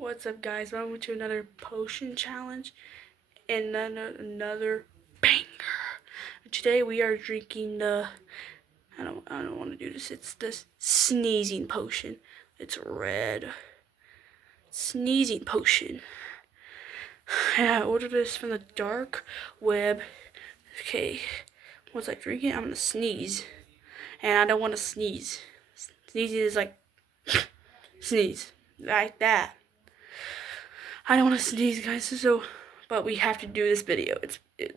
What's up, guys? Welcome to another potion challenge and another banger. Today we are drinking the I don't want to do this. It's this sneezing potion. It's red sneezing potion. I ordered this from the dark web. Okay, once I drink it, I'm gonna sneeze, and I don't want to sneeze. Sneezing is like sneeze like that. I don't want to sneeze, guys, but we have to do this video.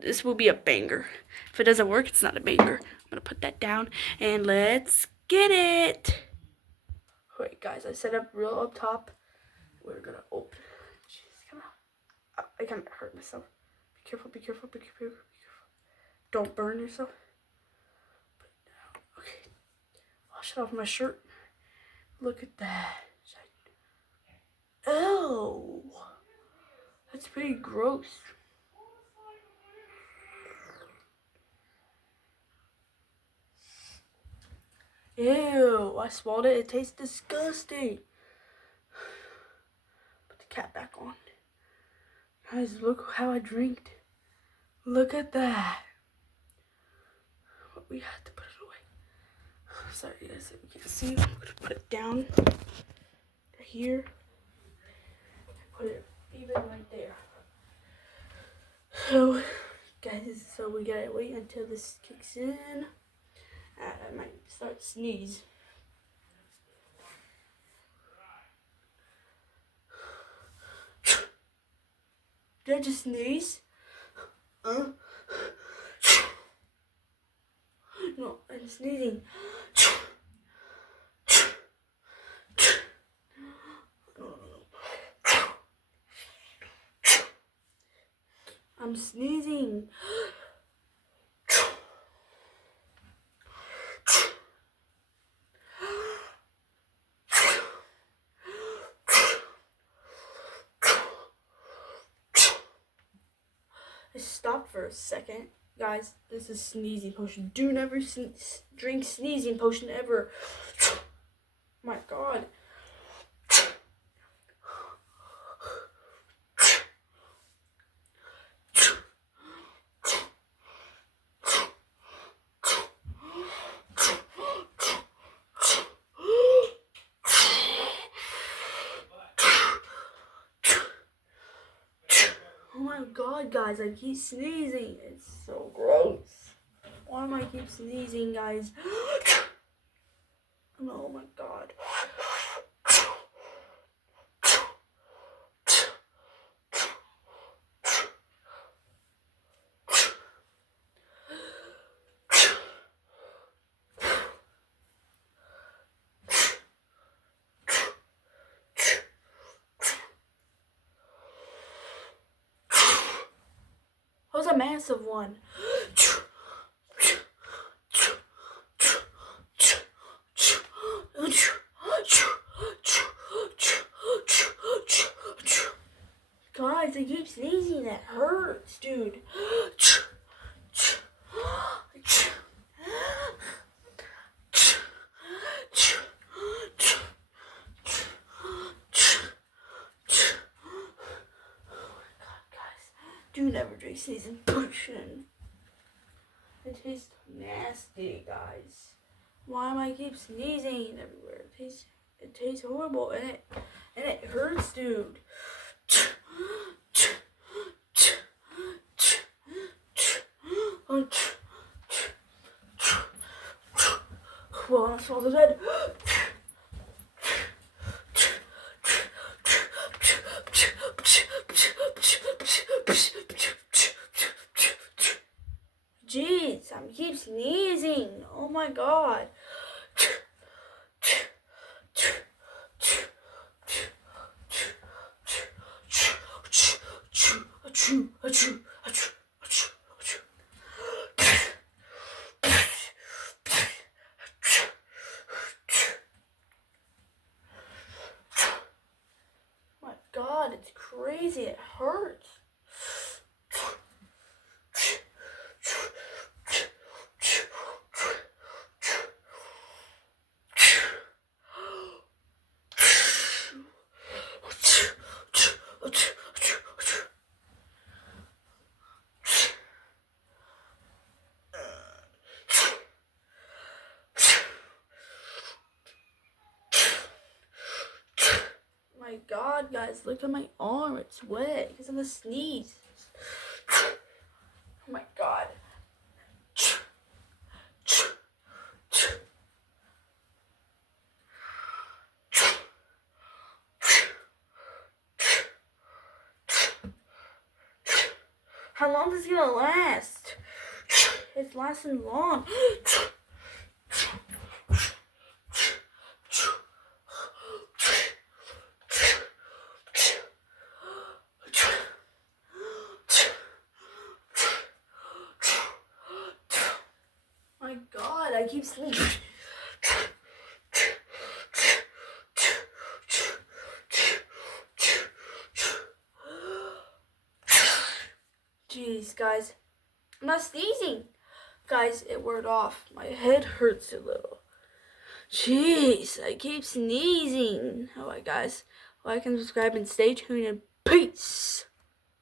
This will be a banger. If it doesn't work, it's not a banger. I'm going to put that down, and let's get it. Alright, guys, I set up real up top. We're going to open. Jeez, I kind of hurt myself. Be careful, be careful, be careful, be careful. Don't burn yourself. Put it down. Okay. Wash it off my shirt. Look at that. Oh. That's pretty gross. Ew, I swallowed it. It tastes disgusting. Put the cap back on. Guys, look how I drank. Look at that. We have to put it away. Sorry, guys, if you can't see. I'm going to put it down here. Put it even right there. So, guys, we gotta wait until this kicks in. I might start to sneeze. Did I just sneeze? No, I'm sneezing. I'm sneezing. I stopped for a second. Guys, this is sneezing potion. Do never drink sneezing potion ever. My God. Oh my God, guys, I keep sneezing. It's so gross. Why am I keep sneezing, guys? Oh my God. That was a massive one. Guys, I keep sneezing. That hurts, dude. Do never drink sneezing potion. It tastes nasty, guys. Why am I keep sneezing everywhere? It tastes horrible, and it hurts, dude. Well, I'm supposed to dead. Jeez, I keep sneezing. Oh my God. My God, it's crazy. It hurts. My God, guys, look at my arm. It's wet because of the sneeze. Oh my God. How long is it gonna last? It's lasting long. My God, I keep sleeping. Jeez, guys. I'm not sneezing. Guys, it wore off. My head hurts a little. Jeez, I keep sneezing. Alright, guys. Like and subscribe and stay tuned and peace.